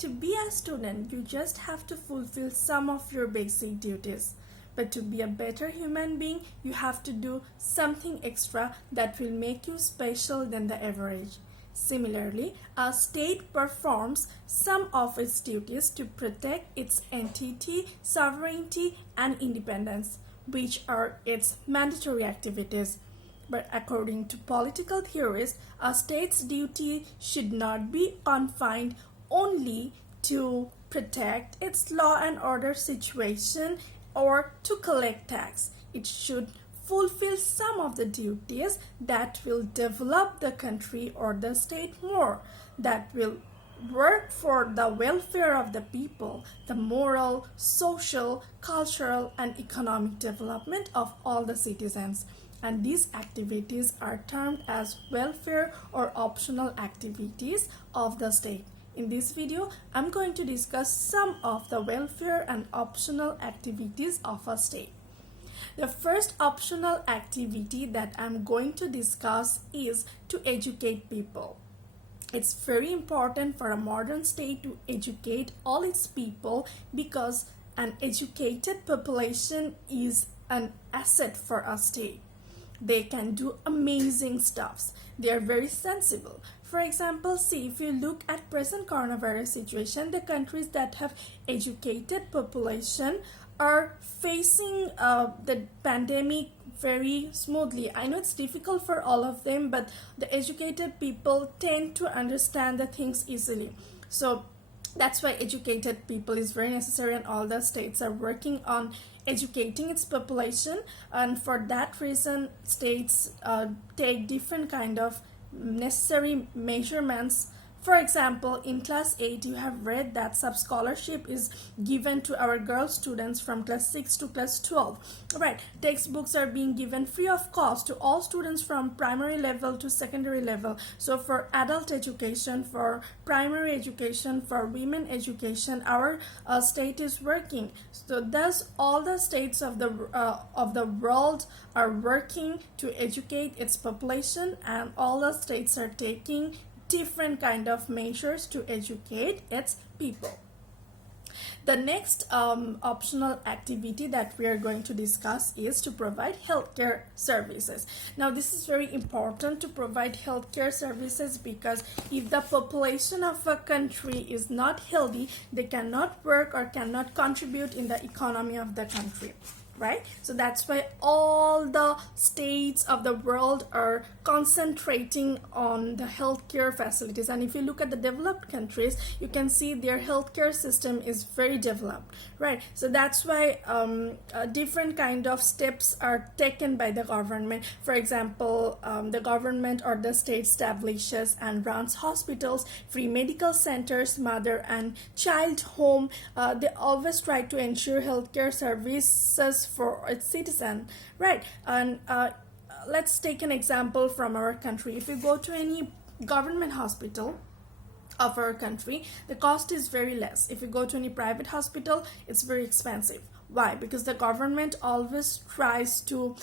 to be a student, you just have to fulfill some of your basic duties. But to be a better human being, you have to do something extra that will make you special than the average. Similarly, a state performs some of its duties to protect its entity, sovereignty, and independence, which are its mandatory activities. But according to political theorists, a state's duty should not be confined only to protect its law and order situation or to collect tax. It should fulfill some of the duties that will develop the country or the state more, that will work for the welfare of the people, the moral, social, cultural, and economic development of all the citizens. And these activities are termed as welfare or optional activities of the state. In this video, I'm going to discuss some of the welfare and optional activities of a state. The first optional activity that I'm going to discuss is to educate people. It's very important for a modern state to educate all its people because an educated population is an asset for a state. They can do amazing stuffs. They are very sensible. For example, see, if you look at present coronavirus situation, the countries that have educated population are facing the pandemic very smoothly. I know it's difficult for all of them, but the educated people tend to understand the things easily. So that's why educated people is very necessary, and all the states are working on educating its population, and for that reason states take different kind of necessary measurements. For example, in class 8 you have read that some scholarship is given to our girl students from class 6 to class 12. Right, textbooks are being given free of cost to all students from primary level to secondary level. So for adult education, for primary education, for women education, our state is working. So thus all the states of the world are working to educate its population, and all the states are taking different kind of measures to educate its people. The next optional activity that we are going to discuss is to provide healthcare services. Now this is very important to provide healthcare services because if the population of a country is not healthy, they cannot work or cannot contribute in the economy of the country. Right? So that's why all the states of the world are concentrating on the healthcare facilities. And if you look at the developed countries, you can see their healthcare system is very developed, right? So that's why different kind of steps are taken by the government. For example, the government or the state establishes and runs hospitals, free medical centers, mother and child home. They always try to ensure healthcare services for its citizen, right? And let's take an example from our country. If you go to any government hospital of our country, the cost is very less. If you go to any private hospital, it's very expensive. Why? Because the government always tries to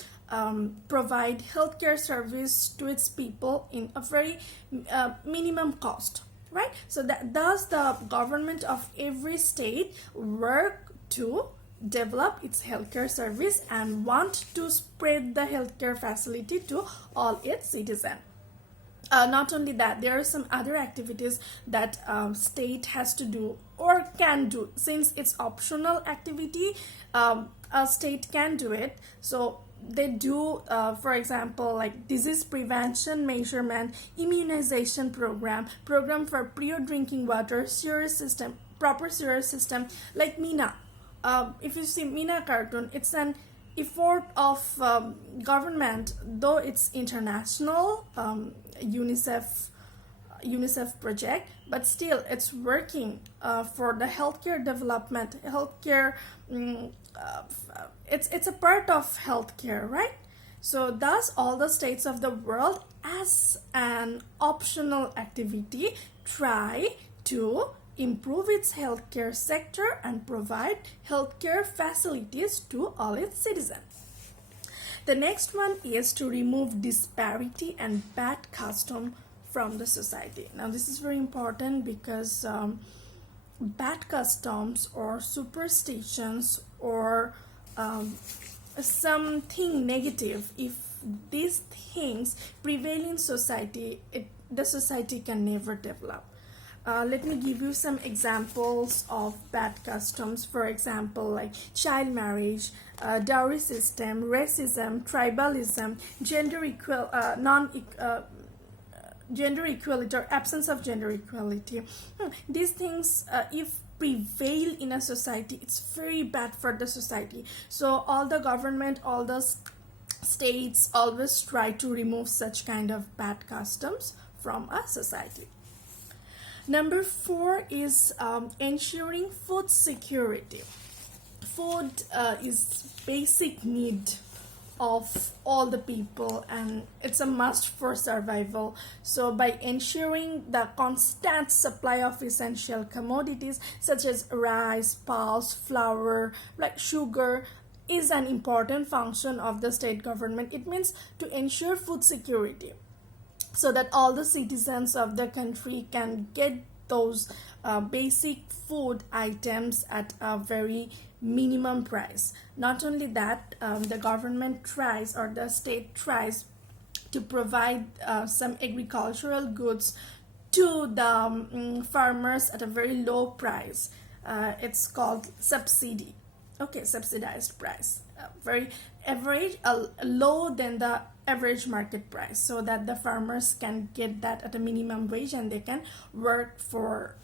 provide healthcare service to its people in a very minimum cost, right? So that does the government of every state work to develop its healthcare service and want to spread the healthcare facility to all its citizens. Not only that, there are some other activities that state has to do or can do. Since it's optional activity, a state can do it. So they do, for example, like disease prevention, measurement, immunization program for pure drinking water, sewer system, proper sewer system, like MENA. If you see MENA cartoon, it's an effort of government, though it's international UNICEF project, but still it's working for the healthcare development. Healthcare, it's a part of healthcare, right? So thus all the states of the world, as an optional activity, try to improve its healthcare sector and provide healthcare facilities to all its citizens. The next one is to remove disparity and bad custom from the society. Now this is very important because bad customs or superstitions or something negative, if these things prevail in society, the society can never develop. Let me give you some examples of bad customs. For example, like child marriage, dowry system, racism, tribalism, gender equality or absence of gender equality. These things, if prevail in a society, it's very bad for the society. So all the government, all the states always try to remove such kind of bad customs from a society. Number 4 is ensuring food security. Food is basic need of all the people, and it's a must for survival. So by ensuring the constant supply of essential commodities such as rice, pulse, flour, like sugar, is an important function of the state government. It means to ensure food security, so that all the citizens of the country can get those basic food items at a very minimum price. Not only that, the government tries, or the state tries, to provide some agricultural goods to the farmers at a very low price. It's called subsidy. Okay, subsidized price, very average, low than the average market price, so that the farmers can get that at a minimum wage and they can work for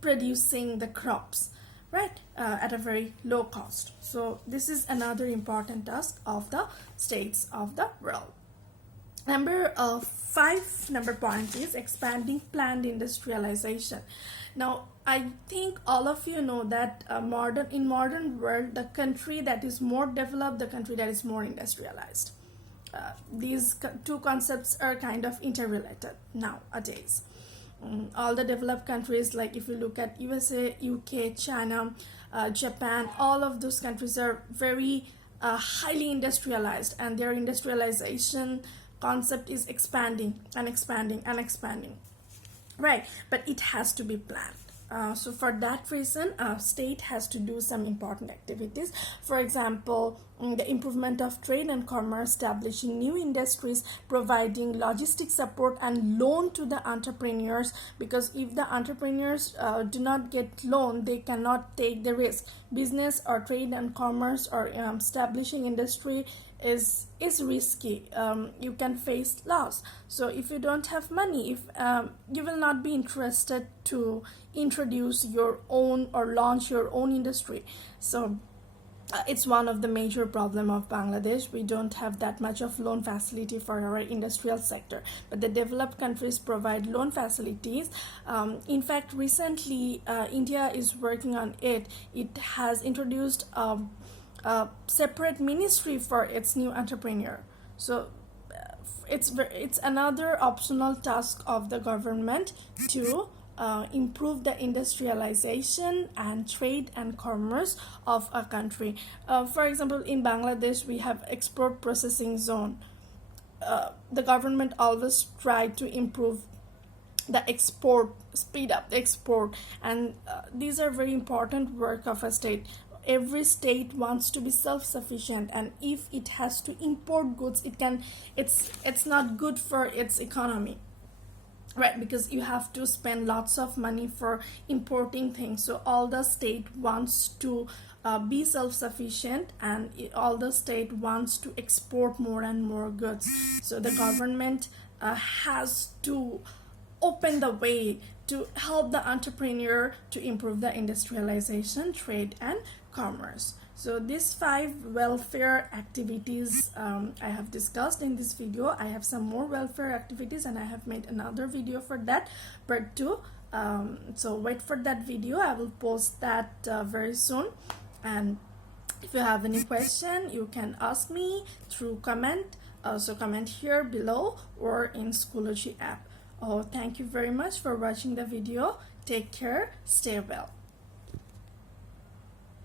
producing the crops, right, at a very low cost. So this is another important task of the states of the world. Number 5 point is expanding planned industrialization. Now, I think all of you know that in modern world, the country that is more developed, the country that is more industrialized. These two concepts are kind of interrelated nowadays. All the developed countries, like if you look at USA, UK, China, Japan, all of those countries are very highly industrialized, and their industrialization concept is expanding and expanding and expanding, right? But it has to be planned. So for that reason, state has to do some important activities. For example, the improvement of trade and commerce, establishing new industries, providing logistic support and loan to the entrepreneurs, because if the entrepreneurs do not get loan, they cannot take the risk. Business or trade and commerce or establishing industry is risky. You can face loss. So if you don't have money, if you will not be interested to introduce your own or launch your own industry. So it's one of the major problem of Bangladesh. We don't have that much of loan facility for our industrial sector, but the developed countries provide loan facilities. In fact, recently India is working on it. It has introduced a separate ministry for its new entrepreneur. So it's another optional task of the government to improve the industrialization and trade and commerce of a country. For example, in Bangladesh, we have export processing zone. The government always try to improve the export, speed up the export, and these are very important work of a state. Every state wants to be self-sufficient, and if it has to import goods, it's not good for its economy, right? Because you have to spend lots of money for importing things. So all the state wants to be self-sufficient, and all the state wants to export more and more goods. So the government has to open the way to help the entrepreneur to improve the industrialization, trade and commerce. So these 5 welfare activities I have discussed in this video. I have some more welfare activities, and I have made another video for that, part 2. So wait for that video. I will post that very soon. And if you have any question, you can ask me through comment. Also comment here below or in Schoology app. Oh, thank you very much for watching the video. Take care. Stay well.